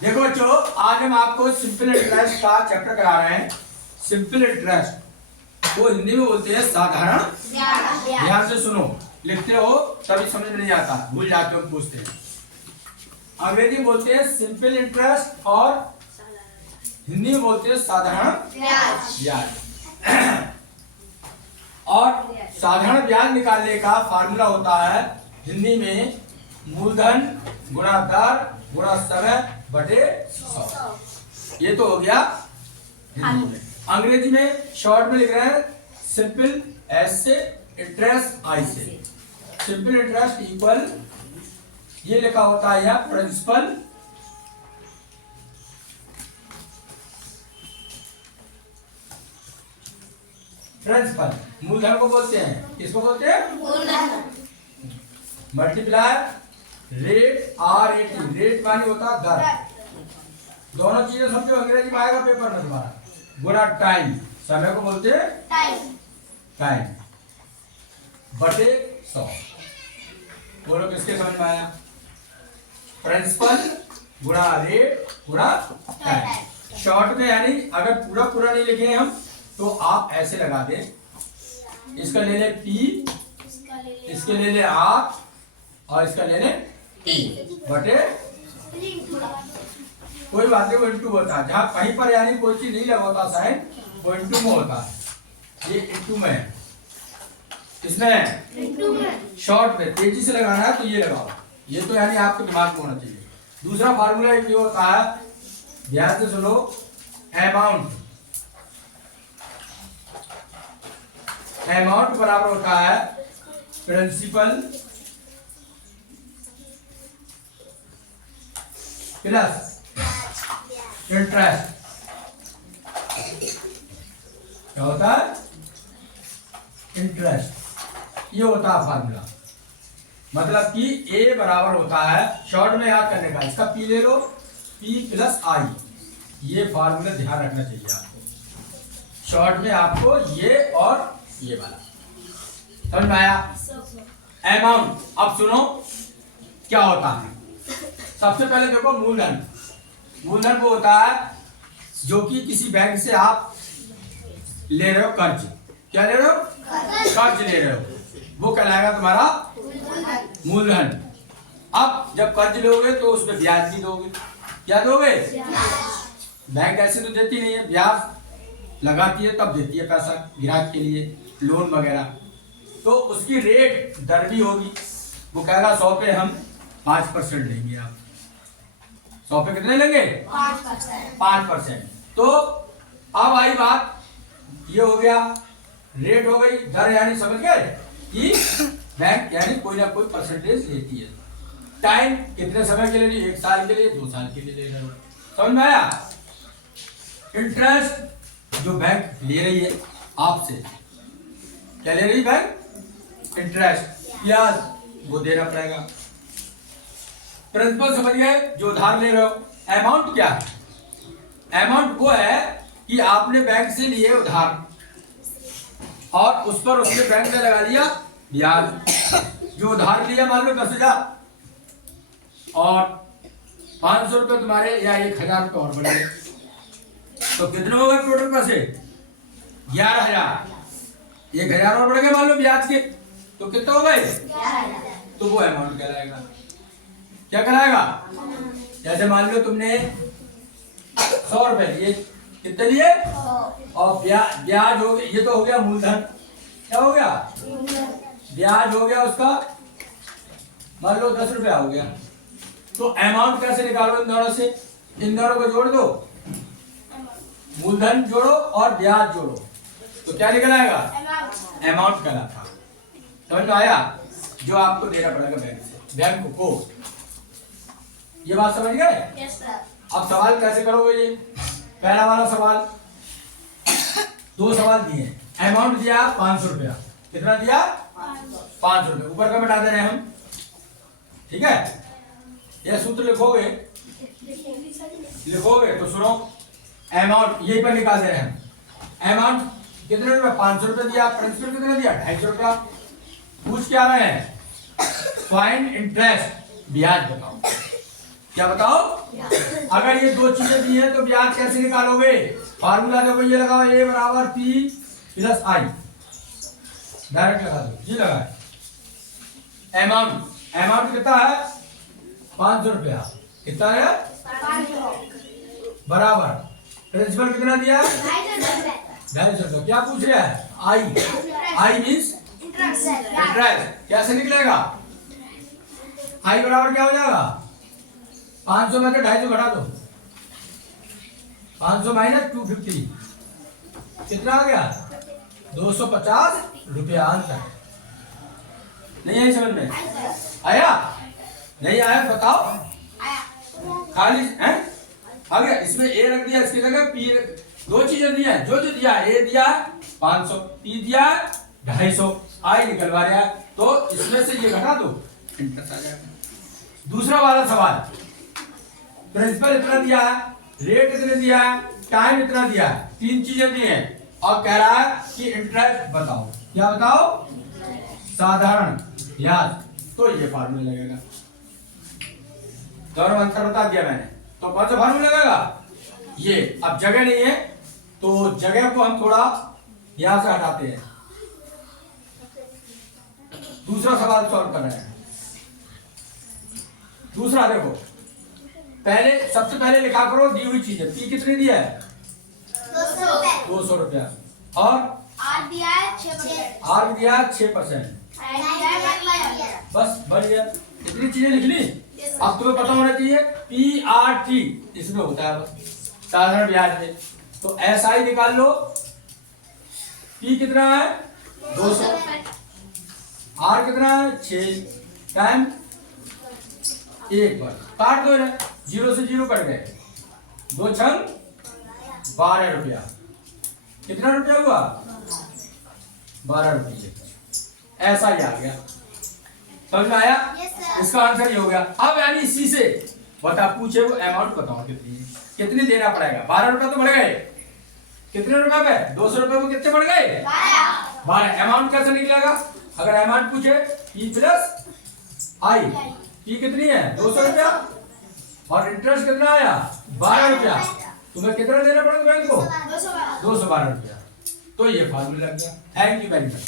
देखो बच्चों, आज हम आपको सिंपल इंटरेस्ट का चैप्टर करा रहे हैं। सिंपल इंटरेस्ट वो हिंदी में बोलते हैं साधारण ब्याज। ध्यान से सुनो, लिखते हो तभी समझ में नहीं आता, भूल जाते हो, पूछते हैं। अंग्रेजी में बोलते हैं सिंपल इंटरेस्ट और हिंदी में बोलते हैं साधारण ब्याज। और साधारण ब्याज निकालने का फार्मूला होता है हिंदी में मूलधन गुणा दर गुणा समय बटे 100। ये तो हो गया हिंदी में। अंग्रेजी में शॉर्ट में लिख रहे हैं सिंपल एस से इंटरेस्ट आई से। सिंपल इंटरेस्ट इक्वल ये लिखा होता है यह प्रिंसिपल मूलधन को बोलते हैं। किसको बोलते हैं? मूलधन। Multiply rate R A T, rate मानी होता है दर। दोनों चीजें समझो, अंग्रेजी में आएगा पेपर में तुम्हारा। गुणा टाइम, समय को बोलते हैं टाइम बटे 100। बोलो किसके समझ में आया? प्रिंसिपल गुणा रेट गुणा टाइम। शॉर्ट में यानी अगर पूरा नहीं लिखे हम तो आप ऐसे लगा दें, इसका ले ले P, इसके ले ले R और इसका ले ले T बटे कोई बात नहीं, वो इंटू होता है। जहां कहीं पर यानी कोई चीज नहीं लगा होता साइन, वो इंटू में होता है। ये इंटू में है, इसमें शॉर्ट में तेजी से लगाना है तो ये लगाओ। ये तो यानी आपके दिमाग में होना चाहिए। दूसरा फार्मूला ये होता है, ध्यान से सुनो, अमाउंट बराबर होता है प्रिंसिपल प्लस इंटरेस्ट। क्या होता है? इंटरेस्ट। ये होता है फार्मूला। मतलब कि ए बराबर होता है, शॉर्ट में याद करने का, इसका पी ले लो, पी प्लस आई। ये फार्मूला ध्यान रखना चाहिए आपको। शॉर्ट में आपको ये और ये वाला समझ में आया? अमाउंट। अब सुनो क्या होता है। सबसे पहले देखो मूलधन। मूलधन वो होता है जो कि किसी बैंक से आप ले रहे हो कर्ज। क्या ले रहे हो? कर्ज ले रहे हो, वो कहलाएगा तुम्हारा मूलधन। अब जब कर्ज लोगे तो उसमें ब्याज भी दोगे। क्या दोगे? बैंक ऐसे तो देती नहीं है, ब्याज लगाती है तब देती है पैसा ग्राहक के लिए, लोन वगैरह। तो उसकी रेट दर भी होगी। वो कहेगा 100 पे हम 5% लेंगे। आप 100 पे कितने लेंगे? 5%। तो अब आई बात, ये हो गया, रेट हो गई, दर यानी समझ गए कि बैंक यानी कोई ना कोई परसेंटेज लेती है। टाइम कितने समय के लिए? 1 साल के लिए, 2 साल के लिए ले रहे हो। समझ में आया? इंटरेस्ट जो बैंक ले रही है आपसे, क्या ले रही है बैंक? इंटरेस्ट, ब्याज, वो देना पड़ेगा। प्रिंसिपल समझ गए, जो उधार ले रहे हो। अमाउंट क्या है? अमाउंट वो है कि आपने बैंक से लिए उधार और उस पर उसने बैंक ने लगा लिया ब्याज। जो उधार लिया मान लो 10,000 और 500 रुपये तुम्हारे या 1,000 रुपये और बने, तो कितने हो गए टोटल पैसे? 11,000। 1,000 और बढ़ गए मान लो ब्याज के, तो कितने हो गए? 11,000। तो वो अमाउंट कहलाएगा। क्या कहलाएगा? जैसे मान लो तुमने 100 रुपए लिए, कितने लिए? और ब्याज हो गया, ये तो हो गया मूलधन। क्या हो गया? ब्याज हो गया उसका मान लो 10 रुपया हो गया। तो अमाउंट कैसे निकालो? इन दोनों से, इन दोनों को जोड़ दो, मूलधन जोड़ो और ब्याज जोड़ो, तो क्या निकल आएगा? अमाउंट कहलाता। समझ में आया? जो आपको देना पड़ेगा बैंक से, बैंक को। ये बात समझ गए? Yes sir. अब सवाल कैसे करोगे? ये पहला वाला सवाल, 2 सवाल दिए। अमाउंट दिया 500 रुपया। कितना दिया? 500 रुपये। ऊपर का मिटा दे रहे हैं हम, ठीक है? यह सूत्र लिखोगे तो सुनो, अमाउंट यही पर निकाल दे रहे हैं। अमाउंट कितने रुपए? 500 रुपये दिया। प्रिंसिपल कितने दिया? 250 रुपया। पूछ क्या रहे हैं? फाइंड इंटरेस्ट, ब्याज बताओ। क्या बताओ? अगर ये दो चीजें दी हैं तो ब्याज कैसे निकालोगे? फार्मूला देखो, ये लगाओ, ए बराबर पी प्लस आई, डायरेक्ट लगा दो, ये लगाए। अमाउंट कितना है? 500 रुपया। कितना है? बराबर प्रिंसिपल कितना दिया? 250 रुपया। क्या पूछ रहा है? I means interest. कैसे निकलेगा? आई बराबर क्या हो जाएगा? 500 में से 250 घटा दो, 500 माइनस 250 कितना आ गया? 250 रुपया। आंसर नहीं आई समझ में? आया? नहीं आया बताओ? खाली है आ गया। इसमें ए रख दिया, इसकी जगह पी। दो चीजें दी है, जो दिया, ए दिया 500, पी दिया 250, आई निकलवा रहा है, तो इसमें से ये घटा दो, इंटरेस्ट आ जाएगा। दूसरा वाला सवाल, प्रिंसिपल इतना दिया है, रेट इतने दिया है, टाइम इतना दिया है, तीन चीजें दी हैं और कह रहा है कि इंटरेस्ट बताओ। क्या बताओ? साधारण ब्याज। तो ये फार्मूला लगेगा। दोनों अंतर बता दिया मैंने, तो कौन सा फार्मूला लगेगा? ये। अब जगह नहीं है तो जगह को हम थोड़ा यहां से हटाते हैं। दूसरा सवाल सॉल्व कर रहे हैं। दूसरा देखो, सबसे पहले लिखा करो दी हुई चीजें। पी कितनी दी है? 200 रुपया। और आर दिया है 6%। आर दिया 6%। बस बढ़ गया। इतनी चीजें लिख ली। अब तुम्हें पता होना चाहिए पी आर टी इसमें होता है बस साधारण ब्याज में। तो एस आई निकाल लो। पी कितना है? 200। आर कितना है? 6। टाइम 1 पर काट दो, 0 से 0 कट गए, 2 छंग 12 रुपया। कितना रुपया हुआ? 12 रुपये। ऐसा ही आ गया। समझ में आया? इसका आंसर ही हो गया। अब यानी इसी से बता, पूछे वो अमाउंट बताओ कितनी देना पड़ेगा। 12 रुपया तो बढ़ गए। कितने रुपए पे? 200 रुपए में कितने बढ़ गए? 12। अमाउंट कैसे निकलेगा? अगर अमाउंट पूछे पी प्लस आई, पी कितनी है? 200 रुपया और इंटरेस्ट कितना आया? 12 रुपया। तुम्हें कितना देना पड़ेगा बैंक को? 212 रुपया। तो ये फार्मूला लग गया। Thank you very much.